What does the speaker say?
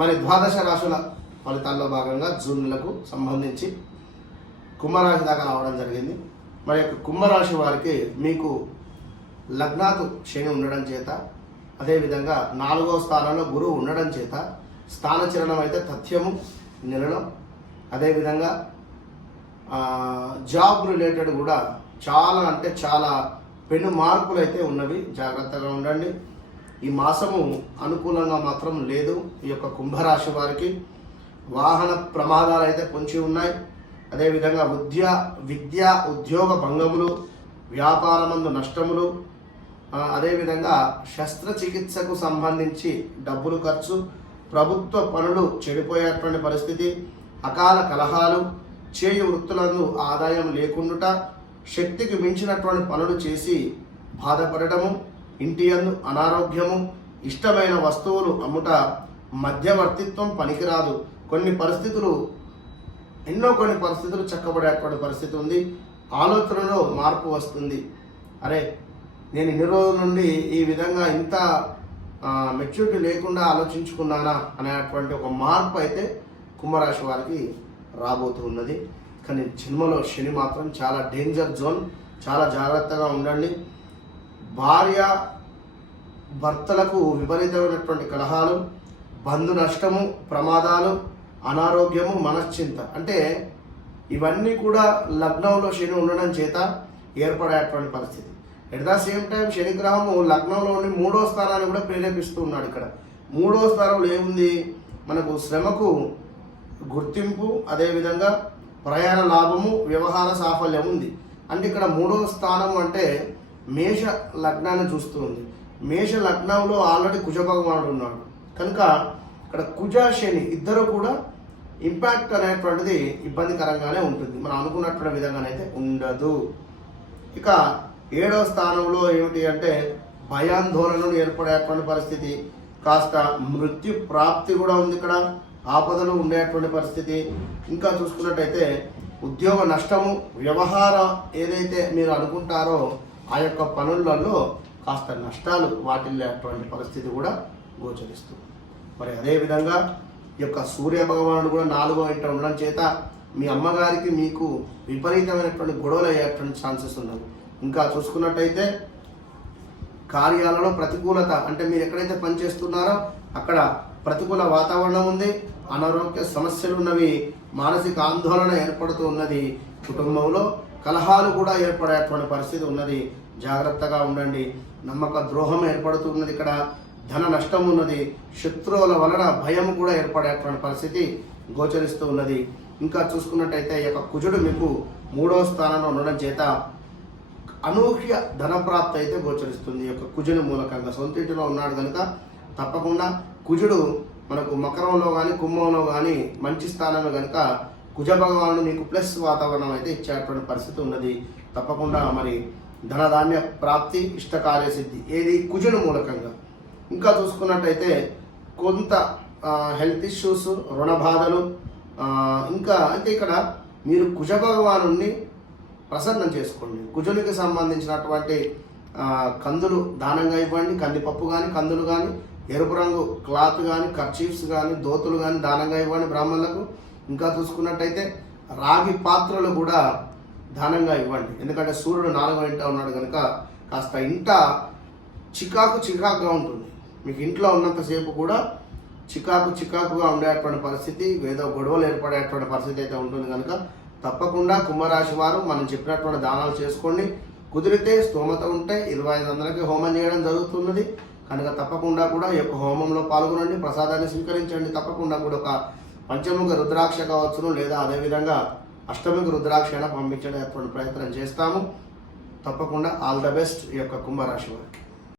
మరి ద్వాదశ రాశుల ఫలితాల్లో భాగంగా జూన్ నెలకు సంబంధించి కుంభరాశి దాకా రావడం జరిగింది. మరి యొక్క కుంభరాశి వారికి మీకు లగ్నాతు శని ఉండడం చేత అదేవిధంగా నాలుగో స్థానంలో గురువు ఉండడం చేత స్థానచరణం అయితే తథ్యము నిలడం. అదేవిధంగా జాబ్ రిలేటెడ్ కూడా చాలా అంటే చాలా పెను మార్పులు అయితే ఉన్నవి. జాగ్రత్తగా ఉండండి. ఈ మాసము అనుకూలంగా మాత్రం లేదు. ఈ యొక్క కుంభరాశి వారికి వాహన ప్రమాదాలు అయితే పొంచి ఉన్నాయి. అదేవిధంగా విద్య విద్య ఉద్యోగ భంగములు వ్యాపారమందు నష్టములు అదేవిధంగా శస్త్రచికిత్సకు సంబంధించి డబ్బులు ఖర్చు ప్రభుత్వ పనులు చెడిపోయేటువంటి పరిస్థితి అకాల కలహాలు చేయు వృత్తులందు ఆదాయం లేకుండుట శక్తికి మించినటువంటి పనులు చేసి బాధపడటము ఇంటి యందు అనారోగ్యము ఇష్టమైన వస్తువులు అమ్ముట మధ్యవర్తిత్వం పనికిరాదు. కొన్ని పరిస్థితులు ఎన్నో కొన్ని పరిస్థితులు చక్కబడేటువంటి పరిస్థితి ఉంది. ఆలోచనలో మార్పు వస్తుంది. అరే నేను ఇన్ని రోజుల నుండి ఈ విధంగా ఇంత మెచ్యూరిటీ లేకుండా ఆలోచించుకున్నానా అనేటువంటి ఒక మార్పు అయితే కుంభరాశి వారికి రాబోతూ ఉన్నది. కానీ జన్మలో శని మాత్రం చాలా డేంజర్ జోన్ చాలా జాగ్రత్తగా ఉండండి. భార్య భర్తలకు విపరీతమైనటువంటి కలహాలు బంధు నష్టము ప్రమాదాలు అనారోగ్యము మనశ్చింత. అంటే ఇవన్నీ కూడా లగ్నంలో శని ఉండడం చేత ఏర్పడేటువంటి పరిస్థితి. ఎట్ ద సేమ్ టైం శనిగ్రహము లగ్నంలోని మూడో స్థానాన్ని కూడా ప్రేరేపిస్తూ ఉన్నాడు ఇక్కడ. మూడో స్థానంలో ఏముంది? మనకు శ్రమకు గుర్తింపు అదేవిధంగా ప్రయాణ లాభము వ్యవహార సాఫల్యం ఉంది. అంటే ఇక్కడ మూడో స్థానం అంటే మేష లగ్నాన్ని చూస్తుంది మేష లగ్నంలో ఆల్రెడీ కుజ భగవానుడు ఉన్నాడు. కనుక ఇక్కడ కుజ శని ఇద్దరు కూడా ఇంపాక్ట్ అనేటువంటిది ఇబ్బందికరంగానే ఉంటుంది. మనం అనుకున్నటువంటి విధంగానైతే ఉండదు. ఇక ఏడవ స్థానంలో ఏమిటి అంటే భయాందోళనలు ఏర్పడేటువంటి పరిస్థితి. కాస్త మృత్యు ప్రాప్తి కూడా ఉంది ఇక్కడ. ఆపదలు ఉండేటువంటి పరిస్థితి. ఇంకా చూసుకున్నట్టయితే ఉద్యోగ నష్టము వ్యవహార ఏదైతే మీరు అనుకుంటారో ఆ యొక్క పనులలో కాస్త నష్టాలు వాటిల్లేటువంటి పరిస్థితి కూడా గోచరిస్తుంది మరి అదేవిధంగా ఈ యొక్క సూర్య భగవానుడు కూడా నాలుగో ఇంట ఉండడం చేత మీ అమ్మగారికి మీకు విపరీతమైనటువంటి గొడవలు అయ్యేటువంటి ఛాన్సెస్ ఉన్నాయి ఇంకా చూసుకున్నట్టయితే కార్యాలలో ప్రతికూలత అంటే మీరు ఎక్కడైతే పనిచేస్తున్నారో అక్కడ ప్రతికూల వాతావరణం ఉంది అనారోగ్య సమస్యలు ఉన్నవి మానసిక ఆందోళన ఏర్పడుతూ ఉన్నది కుటుంబంలో. కలహాలు కూడా ఏర్పడేటువంటి పరిస్థితి ఉన్నది. జాగ్రత్తగా ఉండండి. నమ్మక ద్రోహం ఏర్పడుతున్నది ఇక్కడ. ధన నష్టం ఉన్నది. శత్రువుల వలన భయం కూడా ఏర్పడేటువంటి పరిస్థితి గోచరిస్తూ ఉన్నది. ఇంకా చూసుకున్నట్టయితే ఈ యొక్క కుజుడు మీకు మూడవ స్థానంలో ఉండడం చేత అనూహ్య ధనప్రాప్తి అయితే గోచరిస్తుంది. ఈ యొక్క కుజుని మూలకంగా సొంత ఇంటిలో ఉన్నాడు కనుక తప్పకుండా కుజుడు మనకు మకరంలో కానీ కుంభంలో కానీ మంచి స్థానంలో కనుక కుజ భగవానుడు మీకు ప్లస్ వాతావరణం అయితే ఇచ్చేటువంటి పరిస్థితి ఉన్నది. తప్పకుండా మరి ధనధాన్య ప్రాప్తి ఇష్టకార్య సిద్ధి ఏది? కుజుని మూలకంగా. ఇంకా చూసుకున్నట్టయితే కొంత హెల్త్ ఇష్యూస్ రుణ బాధలు ఇంకా అంటే ఇక్కడ మీరు కుజ భగవాను ప్రసన్నం చేసుకోండి. కుజునికి సంబంధించినటువంటి కందులు దానంగా ఇవ్వండి. కందిపప్పు కానీ కందులు కానీ ఎరుపు రంగు క్లాత్ కానీ కర్చీఫ్స్ కానీ దోతులు కానీ దానంగా ఇవ్వండి బ్రాహ్మణులకు. ఇంకా చూసుకున్నట్టయితే రాగి పాత్రలు కూడా దానంగా ఇవ్వండి. ఎందుకంటే సూర్యుడు నాలుగో ఇంట ఉన్నాడు కనుక కాస్త ఇంట చికాకు చికాకుగా ఉంటుంది. మీకు ఇంట్లో ఉన్నంతసేపు కూడా చికాకు చికాకుగా ఉండేటువంటి పరిస్థితి ఏదో గొడవలు ఏర్పడేటువంటి పరిస్థితి అయితే ఉంటుంది కనుక తప్పకుండా కుంభరాశి వారు మనం చెప్పినటువంటి దానాలు చేసుకోండి. కుదిరితే స్తోమత ఉంటే ఇరవై ఐదు వందలకి హోమం చేయడం జరుగుతున్నది. కనుక తప్పకుండా కూడా ఈ యొక్క హోమంలో పాల్గొనండి ప్రసాదాన్ని స్వీకరించండి. తప్పకుండా కూడా ఒక పంచముఖ రుద్రాక్ష కావచ్చును లేదా అదేవిధంగా అష్టముఖ రుద్రాక్ష అయినా పంపించడం ప్రయత్నం చేస్తాము. తప్పకుండా ఆల్ ద బెస్ట్ ఈ యొక్క కుంభరాశి వారికి.